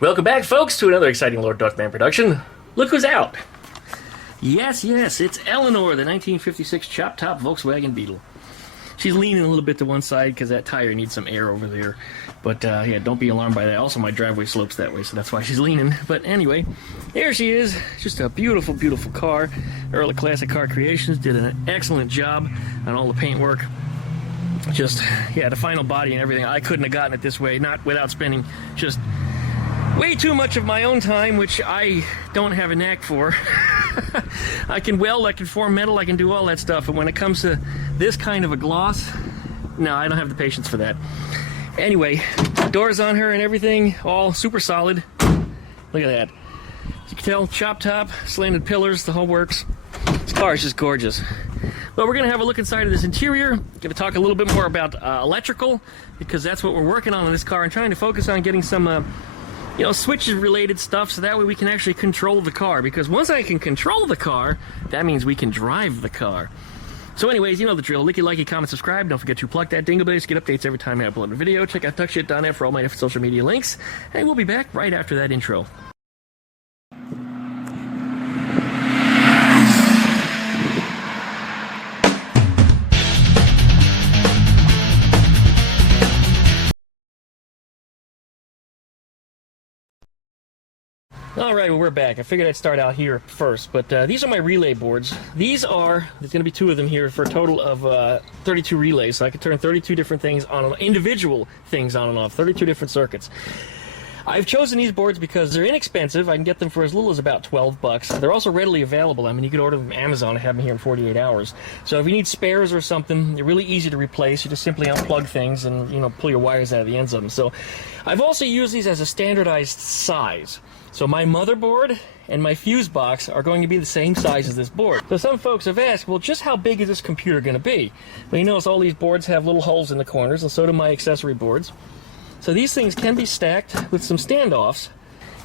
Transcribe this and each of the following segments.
Welcome back, folks, to another exciting Lord Duckman production. Look who's out! Yes, it's Eleanore, the 1956 chop-top Volkswagen Beetle. She's leaning a little bit to one side because that tire needs some air over there. But, yeah, don't be alarmed by that. Also, my driveway slopes that way, so that's why she's leaning. But anyway, here she is. Just a beautiful, beautiful car. Early Classic Car Creations did an excellent job on all the paintwork. Just, yeah, the final body and everything. I couldn't have gotten it this way, not without spending just way too much of my own time, which I don't have a knack for. I can weld, I can form metal, I can do all that stuff, but when it comes to this kind of a gloss, no, I don't have the patience for that. Anyway, doors on her and everything, all super solid. Look at that. As you can tell, chop top, slanted pillars, the whole works. This car is just gorgeous. But we're going to have a look inside of this interior. Going to talk a little bit more about electrical, because that's what we're working on in this car, and trying to focus on getting some you know, switches related stuff, so that way we can actually control the car. Because once I can control the car, that means we can drive the car. So anyways, you know the drill. Licky, likey, comment, subscribe. Don't forget to plug that dingle bell to get updates every time I upload a video. Check out duckshit.net for all my different social media links. And we'll be back right after that intro. Alright, well, we're back. I figured I'd start out here first, but these are my relay boards. There's going to be 2 of them here for a total of 32 relays, so I can turn 32 different things on, individual things on and off, 32 different circuits. I've chosen these boards because they're inexpensive. I can get them for as little as about 12 bucks. They're also readily available. I mean, you can order them from Amazon and have them here in 48 hours. So if you need spares or something, they're really easy to replace. You just simply unplug things and, you know, pull your wires out of the ends of them. So I've also used these as a standardized size. So my motherboard and my fuse box are going to be the same size as this board. So some folks have asked, well, just how big is this computer going to be? Well, you notice all these boards have little holes in the corners, and so do my accessory boards. So these things can be stacked with some standoffs.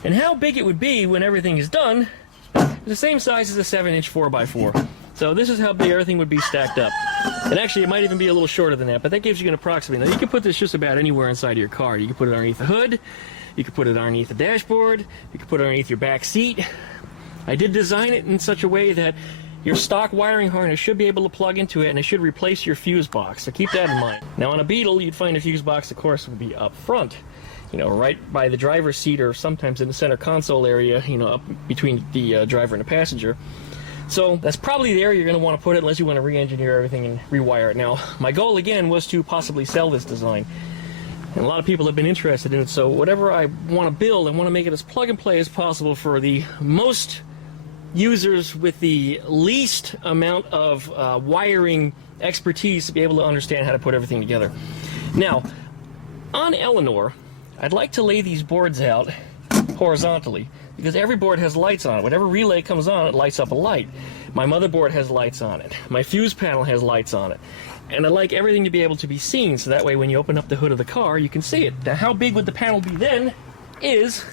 And how big it would be when everything is done is the same size as a 7-inch 4x4. So this is how big everything would be stacked up. And actually, it might even be a little shorter than that, but that gives you an approximate. Now, you can put this just about anywhere inside of your car. You can put it underneath the hood. You can put it underneath the dashboard. You can put it underneath your back seat. I did design it in such a way that your stock wiring harness should be able to plug into it, and it should replace your fuse box. So keep that in mind. Now, on a Beetle, you'd find a fuse box, of course, would be up front. You know, right by the driver's seat, or sometimes in the center console area, you know, up between the driver and the passenger. So that's probably the area you're going to want to put it, unless you want to re-engineer everything and rewire it. Now, my goal, again, was to possibly sell this design. And a lot of people have been interested in it, so whatever I want to build, I want to make it as plug-and-play as possible for the most users with the least amount of wiring expertise to be able to understand how to put everything together. Now, on Eleanore, I'd like to lay these boards out horizontally, because every board has lights on it. Whatever relay comes on, it lights up a light. My motherboard has lights on it. My fuse panel has lights on it. And I like everything to be able to be seen, so that way when you open up the hood of the car, you can see it. Now, how big would the panel be then is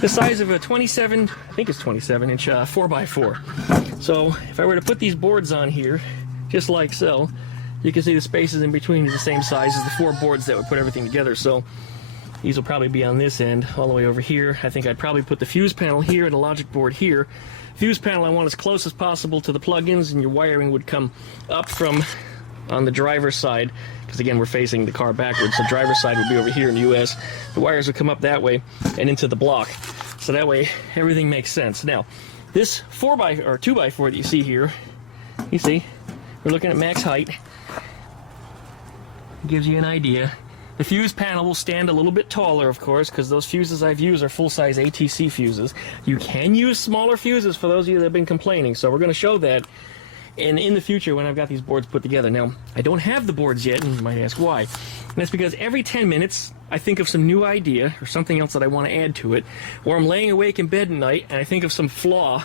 the size of a 27, I think it's 27-inch 4x4. So if I were to put these boards on here, just like so, you can see the spaces in between are the same size as the 4 boards that would put everything together. So these will probably be on this end, all the way over here. I think I'd probably put the fuse panel here and the logic board here. Fuse panel I want as close as possible to the plug-ins, and your wiring would come up from on the driver's side, because again, we're facing the car backwards. The driver's side would be over here in the US. The wires would come up that way and into the block. So that way, everything makes sense. Now, this 2x4 that you see here, you see, we're looking at max height. It gives you an idea. The fuse panel will stand a little bit taller, of course, because those fuses I've used are full-size ATC fuses. You can use smaller fuses for those of you that have been complaining, so we're going to show that in the future when I've got these boards put together. Now, I don't have the boards yet, and you might ask why. And that's because every 10 minutes, I think of some new idea or something else that I want to add to it, or I'm laying awake in bed at night and I think of some flaw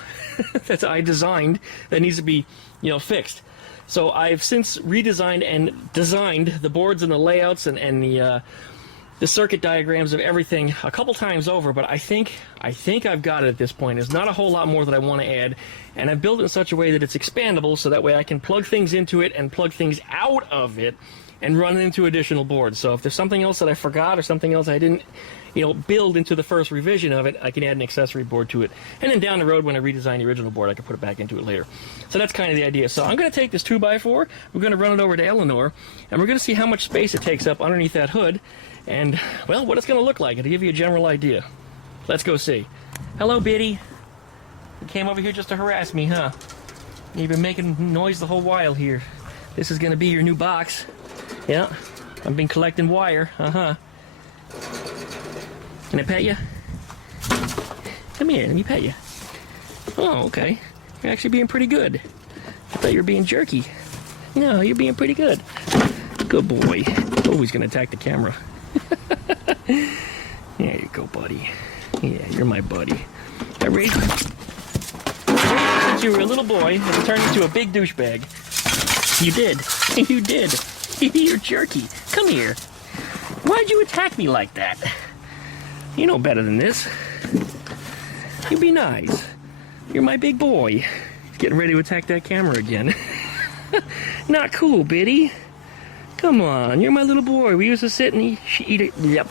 that I designed that needs to be, you know, fixed. So I've since redesigned and designed the boards and the layouts and the circuit diagrams of everything a couple times over, but I think I've got it at this point. There's not a whole lot more that I want to add, and I've built it in such a way that it's expandable, so that way I can plug things into it and plug things out of it and run into additional boards. So if there's something else that I forgot or something else I didn't, you know, build into the first revision of it, I can add an accessory board to it. And then down the road when I redesign the original board, I can put it back into it later. So that's kind of the idea. So I'm going to take this 2x4, we're going to run it over to Eleanore, and we're going to see how much space it takes up underneath that hood, and, well, what it's going to look like, and to give you a general idea. Let's go see. Hello, Bidy. You came over here just to harass me, huh? You've been making noise the whole while here. This is going to be your new box. Yeah, I've been collecting wire. Uh-huh. Can I pet you? Come here, let me pet you. Oh, okay. You're actually being pretty good. I thought you were being jerky. No, you're being pretty good. Good boy. Oh, he's going to attack the camera. There you go, buddy. Yeah, you're my buddy. I raised you since you were a little boy and turned into a big douchebag. You did. You did. You're jerky. Come here. Why'd you attack me like that? You know better than this. You be nice. You're my big boy. He's getting ready to attack that camera again. Not cool, Bidy. Come on, you're my little boy. We used to sit and eat yep.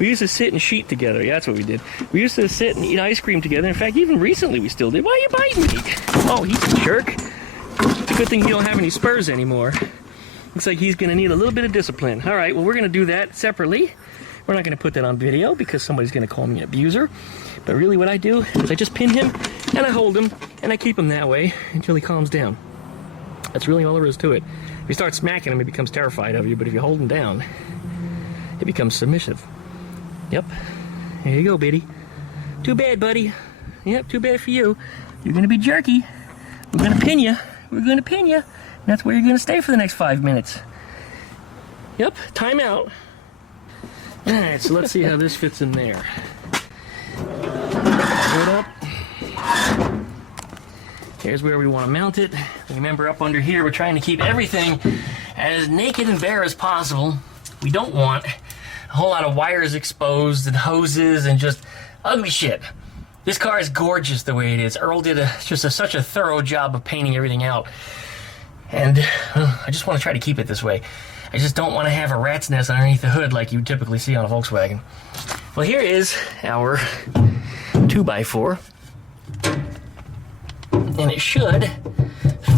We used to sit and sheet together. Yeah, that's what we did. We used to sit and eat ice cream together. In fact, even recently we still did. Why are you biting me? Oh, he's a jerk. It's a good thing you don't have any spurs anymore. Looks like he's going to need a little bit of discipline. All right, well, we're going to do that separately. We're not going to put that on video because somebody's going to call me an abuser. But really what I do is I just pin him and I hold him and I keep him that way until he calms down. That's really all there is to it. If you start smacking him, he becomes terrified of you. But if you hold him down, he becomes submissive. Yep. There you go, Bidy. Too bad, buddy. Yep, too bad for you. You're going to be jerky. We're going to pin you. We're going to pin you. And that's where you're going to stay for the next 5 minutes. Yep, time out. All right, so let's see how this fits in there. Put up. Here's where we want to mount it. Remember, up under here, we're trying to keep everything as naked and bare as possible. We don't want a whole lot of wires exposed and hoses and just ugly shit. This car is gorgeous the way it is. Earl did such a thorough job of painting everything out. And I just want to try to keep it this way. I just don't want to have a rat's nest underneath the hood like you typically see on a Volkswagen. Well, here is our 2x4. And it should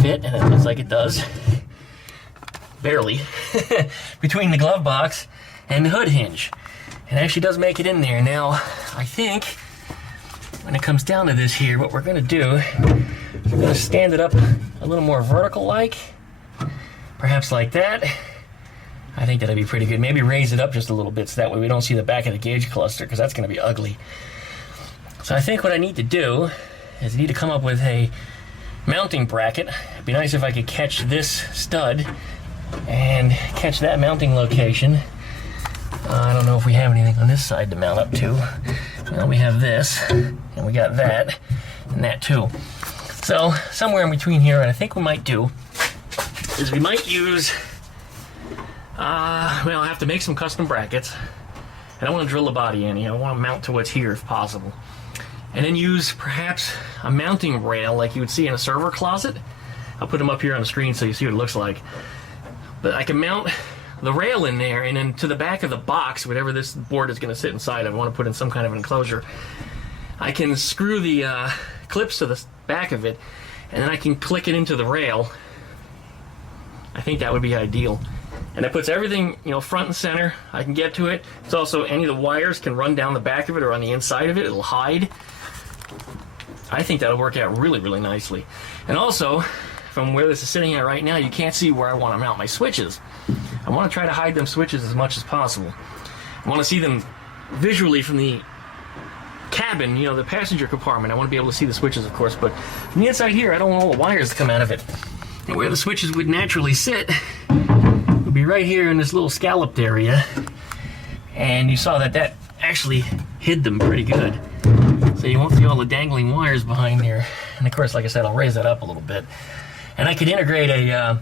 fit, and it looks like it does, barely, between the glove box and the hood hinge. It actually does make it in there. Now, I think when it comes down to this here, what we're going to do is we're going to stand it up a little more vertical-like, perhaps like that. I think that'd be pretty good. Maybe raise it up just a little bit so that way we don't see the back of the gauge cluster, because that's going to be ugly. So I think what I need to do is I need to come up with a mounting bracket. It'd be nice if I could catch this stud and catch that mounting location. I don't know if we have anything on this side to mount up to. Well, we have this, and we got that, and that too. So, somewhere in between here, what I think we might do is we might use, well, I have to make some custom brackets. I don't want to drill the body any. I want to mount to what's here if possible. And then use perhaps a mounting rail like you would see in a server closet. I'll put them up here on the screen so you see what it looks like. But I can mount the rail in there, and then to the back of the box, whatever this board is going to sit inside, I want to put in some kind of an enclosure. I can screw the clips to the back of it, and then I can click it into the rail. I think that would be ideal. And it puts everything, you know, front and center. I can get to it. It's also, any of the wires can run down the back of it or on the inside of it. It'll hide. I think that'll work out really, really nicely. And also, from where this is sitting at right now, you can't see where I want to mount my switches. I want to try to hide them switches as much as possible. I want to see them visually from the cabin, you know, the passenger compartment. I want to be able to see the switches, of course, but from the inside here, I don't want all the wires to come out of it. And where the switches would naturally sit would be right here in this little scalloped area. And you saw that that actually hid them pretty good. So you won't see all the dangling wires behind there. And of course, like I said, I'll raise that up a little bit. And I could integrate a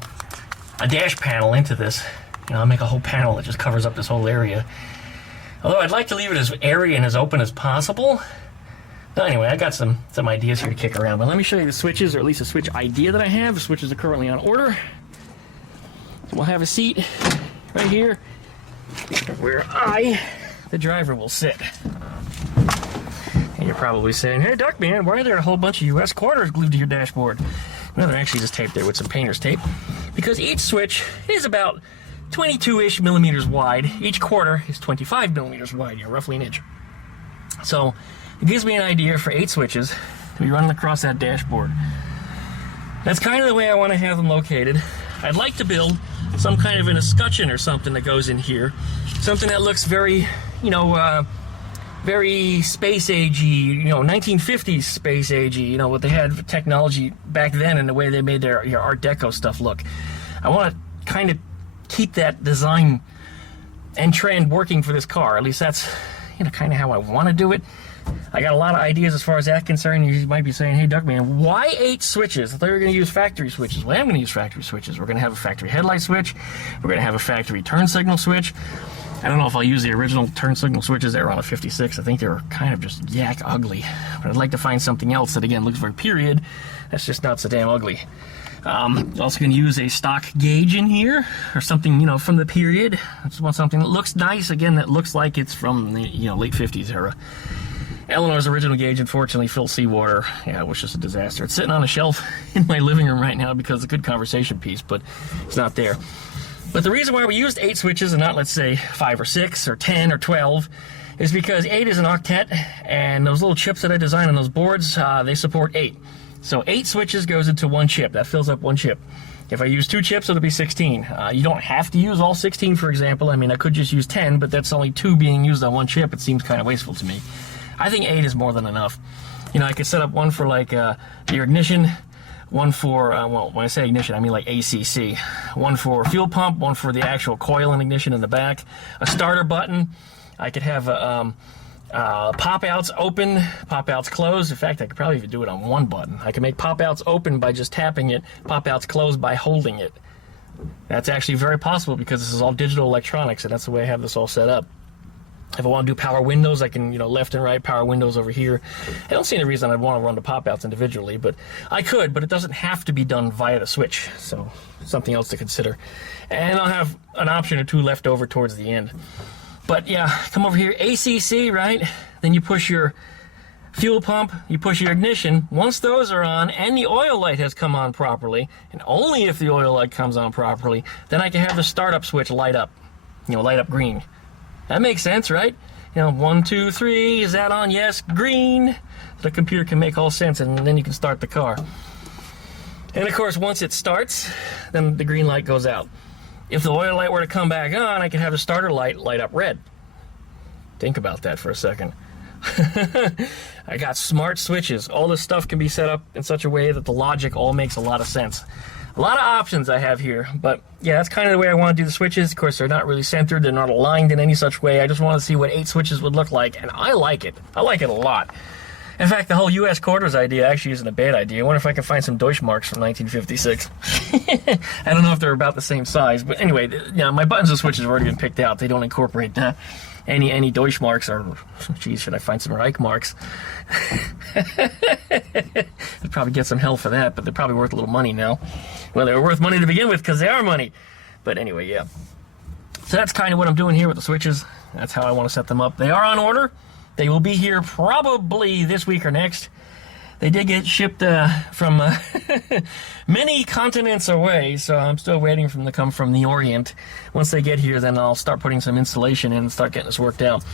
dash panel into this. You know, I'll make a whole panel that just covers up this whole area. Although I'd like to leave it as airy and as open as possible. But anyway, I got some ideas here to kick around. But let me show you the switches, or at least a switch idea that I have. The switches are currently on order. So we'll have a seat right here, where the driver, will sit. And you're probably saying, hey, Duckman, why are there a whole bunch of US quarters glued to your dashboard? No, they're actually just taped there with some painter's tape, because each switch is about 22-ish millimeters wide. Each quarter is 25 millimeters wide, roughly an inch. So it gives me an idea for 8 switches to be running across that dashboard. That's kind of the way I want to have them located. I'd like to build some kind of an escutcheon or something that goes in here. Something that looks very, very space agey, 1950s space agey, what they had technology back then and the way they made their Art Deco stuff look. I want to kind of keep that design and trend working for this car. At least that's, kind of how I want to do it. I got a lot of ideas as far as that's concerned. You might be saying, hey, Duckman, why 8 switches? I thought we were going to use factory switches. Well, I'm going to use factory switches. We're going to have a factory headlight switch. We're going to have a factory turn signal switch. I don't know if I'll use the original turn signal switches that were on a 56. I think they were kind of just yak ugly. But I'd like to find something else that, again, looks very period. That's just not so damn ugly. Also going to use a stock gauge in here, or something, from the period. I just want something that looks nice, again, that looks like it's from the, late 50s era. Eleanor's original gauge, unfortunately, filled seawater. Yeah, it was just a disaster. It's sitting on a shelf in my living room right now because it's a good conversation piece, but it's not there. But the reason why we used 8 switches and not, let's say, 5 or 6 or 10 or 12 is because 8 is an octet, and those little chips that I designed on those boards, they support 8. So 8 switches goes into 1 chip. That fills up 1 chip. If I use 2 chips, it'll be 16. You don't have to use all 16, for example. I mean, I could just use 10, but that's only 2 being used on 1 chip. It seems kind of wasteful to me. I think 8 is more than enough. I could set up one for, like, your ignition, one for, well, when I say ignition, I mean like ACC. One for fuel pump, one for the actual coil and ignition in the back. A starter button. I could have pop-outs open, pop-outs closed. In fact, I could probably even do it on 1 button. I can make pop-outs open by just tapping it, pop-outs closed by holding it. That's actually very possible because this is all digital electronics, and that's the way I have this all set up. If I want to do power windows, I can, left and right power windows over here. I don't see any reason I'd want to run the pop-outs individually, but I could, but it doesn't have to be done via the switch, so something else to consider. And I'll have an option or 2 left over towards the end. But yeah, come over here, ACC, right? Then you push your fuel pump, you push your ignition. Once those are on and the oil light has come on properly, and only if the oil light comes on properly, then I can have the startup switch light up, light up green. That makes sense, right? 1, 2, 3, is that on? Yes, green. The computer can make all sense, and then you can start the car. And of course, once it starts, then the green light goes out. If the oil light were to come back on, I could have the starter light light up red. Think about that for a second. I got smart switches. All this stuff can be set up in such a way that the logic all makes a lot of sense. A lot of options I have here, but yeah, that's kind of the way I want to do the switches. Of course, they're not really centered. They're not aligned in any such way. I just want to see what 8 switches would look like, and I like it. I like it a lot. In fact, the whole US quarters idea actually isn't a bad idea. I wonder if I can find some Deutschmarks from 1956. I don't know if they're about the same size, but anyway, my buttons and switches have already been picked out. They don't incorporate any Deutschmarks, or, geez, should I find some Reichmarks? I'd probably get some hell for that, but they're probably worth a little money now. Well, they were worth money to begin with because they are money. But anyway, yeah. So that's kind of what I'm doing here with the switches. That's how I want to set them up. They are on order. They will be here probably this week or next. They did get shipped from many continents away, so I'm still waiting for them to come from the Orient. Once they get here, then I'll start putting some installation in and start getting this worked out.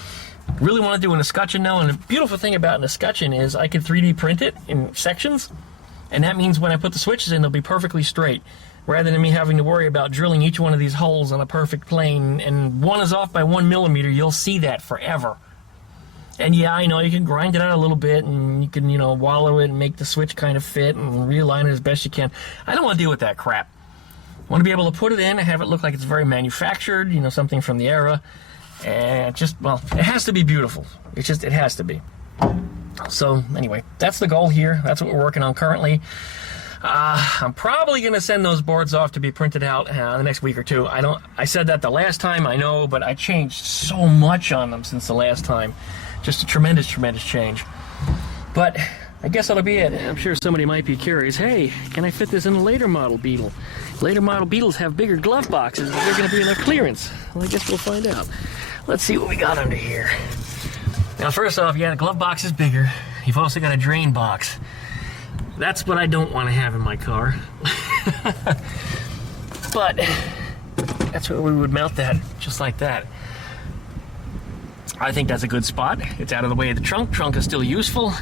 Really want to do an escutcheon now, and the beautiful thing about an escutcheon is I can 3D print it in sections, and that means when I put the switches in, they'll be perfectly straight, rather than me having to worry about drilling each one of these holes on a perfect plane, and one is off by 1 millimeter. You'll see that forever. And yeah, I know you can grind it out a little bit, and you can, wallow it and make the switch kind of fit and realign it as best you can. I don't want to deal with that crap. I want to be able to put it in and have it look like it's very manufactured, something from the era. And it has to be beautiful. It has to be. So anyway, that's the goal here. That's what we're working on currently. I'm probably going to send those boards off to be printed out the next week or 2. I said that the last time, I know, but I changed so much on them since the last time. Just a tremendous, tremendous change. But I guess that'll be it. I'm sure somebody might be curious. Hey, can I fit this in a later model Beetle? Later model Beetles have bigger glove boxes. Is there going to be enough clearance? Well, I guess we'll find out. Let's see what we got under here. Now, first off, yeah, the glove box is bigger. You've also got a drain box. That's what I don't want to have in my car. But that's where we would mount that, just like that. I think that's a good spot. It's out of the way of the trunk. Trunk is still useful.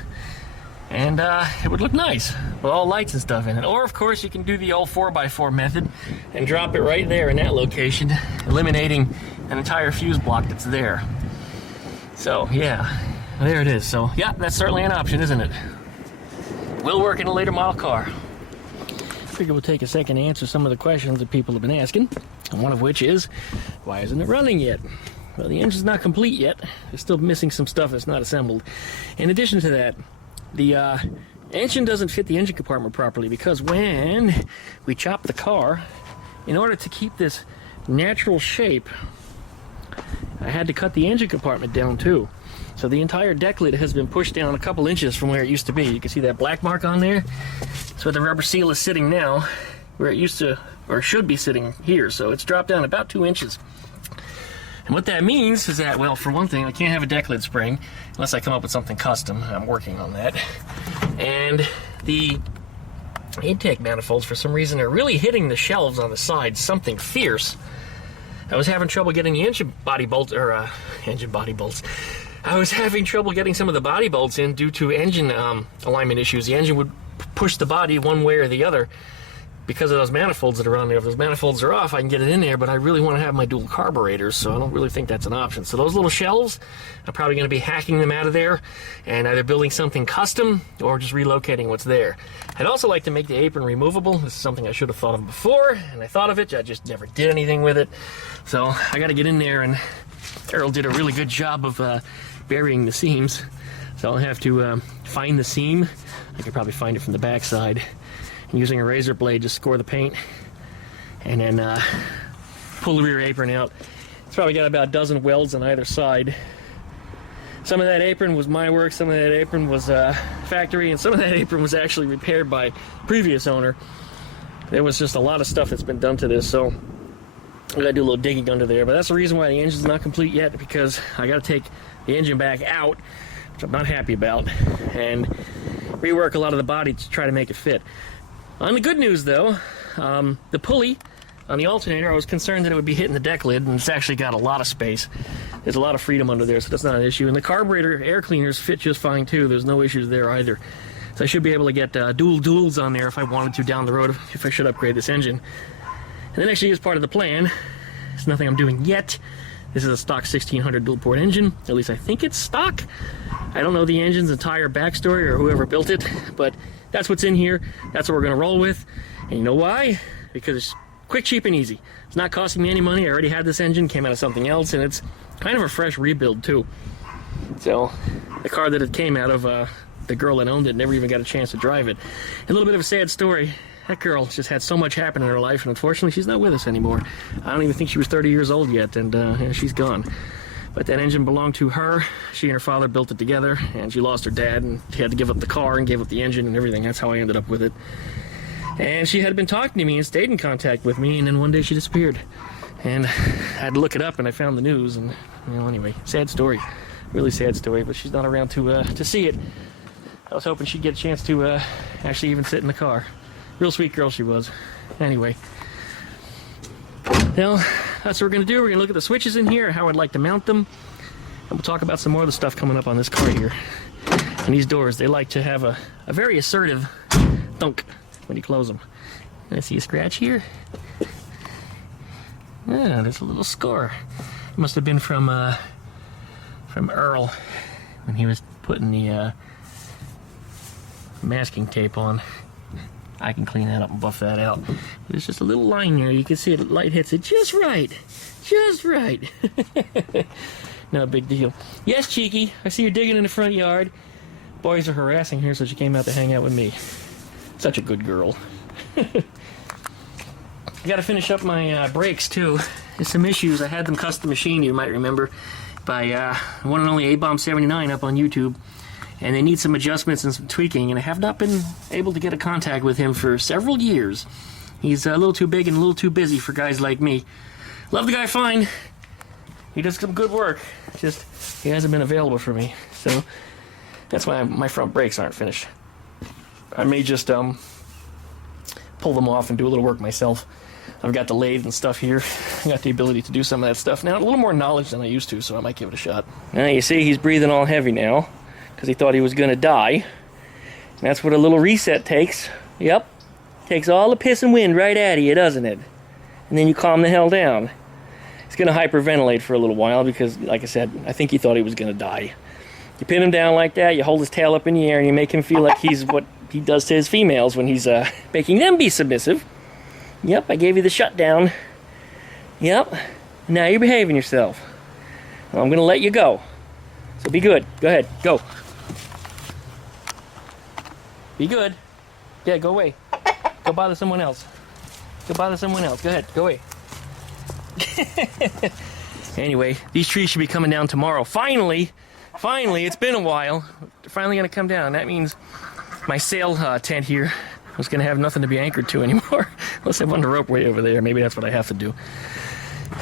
And it would look nice with all lights and stuff in it. Or, of course, you can do the old 4x4 method and drop it right there in that location, eliminating an entire fuse block that's there. So, yeah, there it is. So, yeah, that's certainly an option, isn't it? Will work in a later model car. I figure we'll take a second to answer some of the questions that people have been asking. And one of which is, why isn't it running yet? Well, the engine's not complete yet. There's still missing some stuff that's not assembled. In addition to that, the engine doesn't fit the engine compartment properly because when we chop the car, in order to keep this natural shape, I had to cut the engine compartment down too. So the entire deck lid has been pushed down a couple inches from where it used to be. You can see that black mark on there. That's where the rubber seal is sitting now, where it used to, or should be sitting here. So it's dropped down about 2 inches. And what that means is that, well, for one thing, I can't have a deck lid spring unless I come up with something custom. I'm working on that. And the intake manifolds, for some reason, are really hitting the shelves on the side something fierce. I was having trouble getting the engine body bolts, or engine body bolts. I was having trouble getting some of the body bolts in due to engine alignment issues. The engine would push the body one way or the other because of those manifolds that are on there. If those manifolds are off, I can get it in there, but I really want to have my dual carburetors, so I don't really think that's an option. So those little shelves, I'm probably going to be hacking them out of there and either building something custom or just relocating what's there. I'd also like to make the apron removable. This is something I should have thought of before, and I thought of it, I just never did anything with it. So I got to get in there, and Earl did a really good job of burying the seams. So I'll have to find the seam. I could probably find it from the backside. And using a razor blade, just score the paint, and then pull the rear apron out. It's probably got about a dozen welds on either side. Some of that apron was my work, some of that apron was factory, and some of that apron was actually repaired by previous owner. There was just a lot of stuff that's been done to this, so I gotta do a little digging under there. But that's the reason why the engine's not complete yet, because I gotta take the engine back out, which I'm not happy about, and rework a lot of the body to try to make it fit. On the good news, though, the pulley on the alternator, I was concerned that it would be hitting the deck lid, and it's actually got a lot of space. There's a lot of freedom under there, so that's not an issue. And the carburetor air cleaners fit just fine, too. There's no issues there either. So I should be able to get duals on there if I wanted to down the road, if I should upgrade this engine. And that actually is part of the plan. It's nothing I'm doing yet. This is a stock 1600 dual-port engine. At least I think it's stock. I don't know the engine's entire backstory or whoever built it, but that's what's in here. That's what we're going to roll with. And you know why? Because it's quick, cheap, and easy. It's not costing me any money. I already had this engine, came out of something else, and it's kind of a fresh rebuild, too. So the car that it came out of, the girl that owned it never even got a chance to drive it. A little bit of a sad story. That girl just had so much happen in her life, and unfortunately, she's not with us anymore. I don't even think she was 30 years old yet, and she's gone. But that engine belonged to her. She and her father built it together, and she lost her dad, and she had to give up the car and gave up the engine and everything. That's how I ended up with it. And she had been talking to me and stayed in contact with me, and then one day she disappeared. And I had to look it up, and I found the news, and, well, anyway, sad story. Really sad story, but she's not around to see it. I was hoping she'd get a chance to actually even sit in the car. Real sweet girl she was. Anyway. Well, that's what we're going to do. We're going to look at the switches in here, how I'd like to mount them. And we'll talk about some more of the stuff coming up on this car here. And these doors, they like to have a very assertive thunk when you close them. I see a scratch here. Yeah, there's a little scar. It must have been from Earl when he was putting the masking tape on. I can clean that up and buff that out. There's just a little line there. You can see it, the light hits it just right. Just right. No big deal. Yes, Cheeky, I see you're digging in the front yard. Boys are harassing her, so she came out to hang out with me. Such a good girl. I gotta finish up my brakes, too. There's some issues. I had them custom machined, you might remember, by one and only A-Bomb 79 up on YouTube. and they need some adjustments and some tweaking, and I have not been able to get a contact with him for several years. He's a little too big and a little too busy for guys like me. Love the guy fine. He does some good work. Just, he hasn't been available for me. So, that's why my front brakes aren't finished. I may just pull them off and do a little work myself. I've got the lathe and stuff here. I got the ability to do some of that stuff now. A little more knowledge than I used to, so I might give it a shot. Now you see he's breathing all heavy now because he thought he was going to die. And that's what a little reset takes. Yep. Takes all the piss and wind right out of you, doesn't it? And then you calm the hell down. He's going to hyperventilate for a little while because, like I said, I think he thought he was going to die. You pin him down like that, you hold his tail up in the air, and you make him feel like he's what he does to his females when he's making them be submissive. Yep, I gave you the shutdown. Yep, now you're behaving yourself. Well, I'm going to let you go. So be good. Go ahead, go. Be good. Yeah, go away. Go bother someone else. Go bother someone else. Go ahead, go away. Anyway, these trees should be coming down tomorrow. Finally, it's been a while. They're finally going to come down. That means my sail tent here was going to have nothing to be anchored to anymore. Unless I want a rope way over there. Maybe that's what I have to do.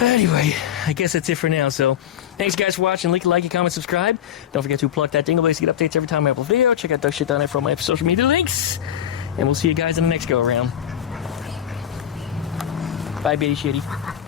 Anyway, I guess that's it for now. So, thanks guys for watching. Like, comment, subscribe. Don't forget to plug that dingle bell to get updates every time I upload a video. Check out DuckShit.net for all my social media links. And we'll see you guys in the next go around. Bye, Bitty Shitty.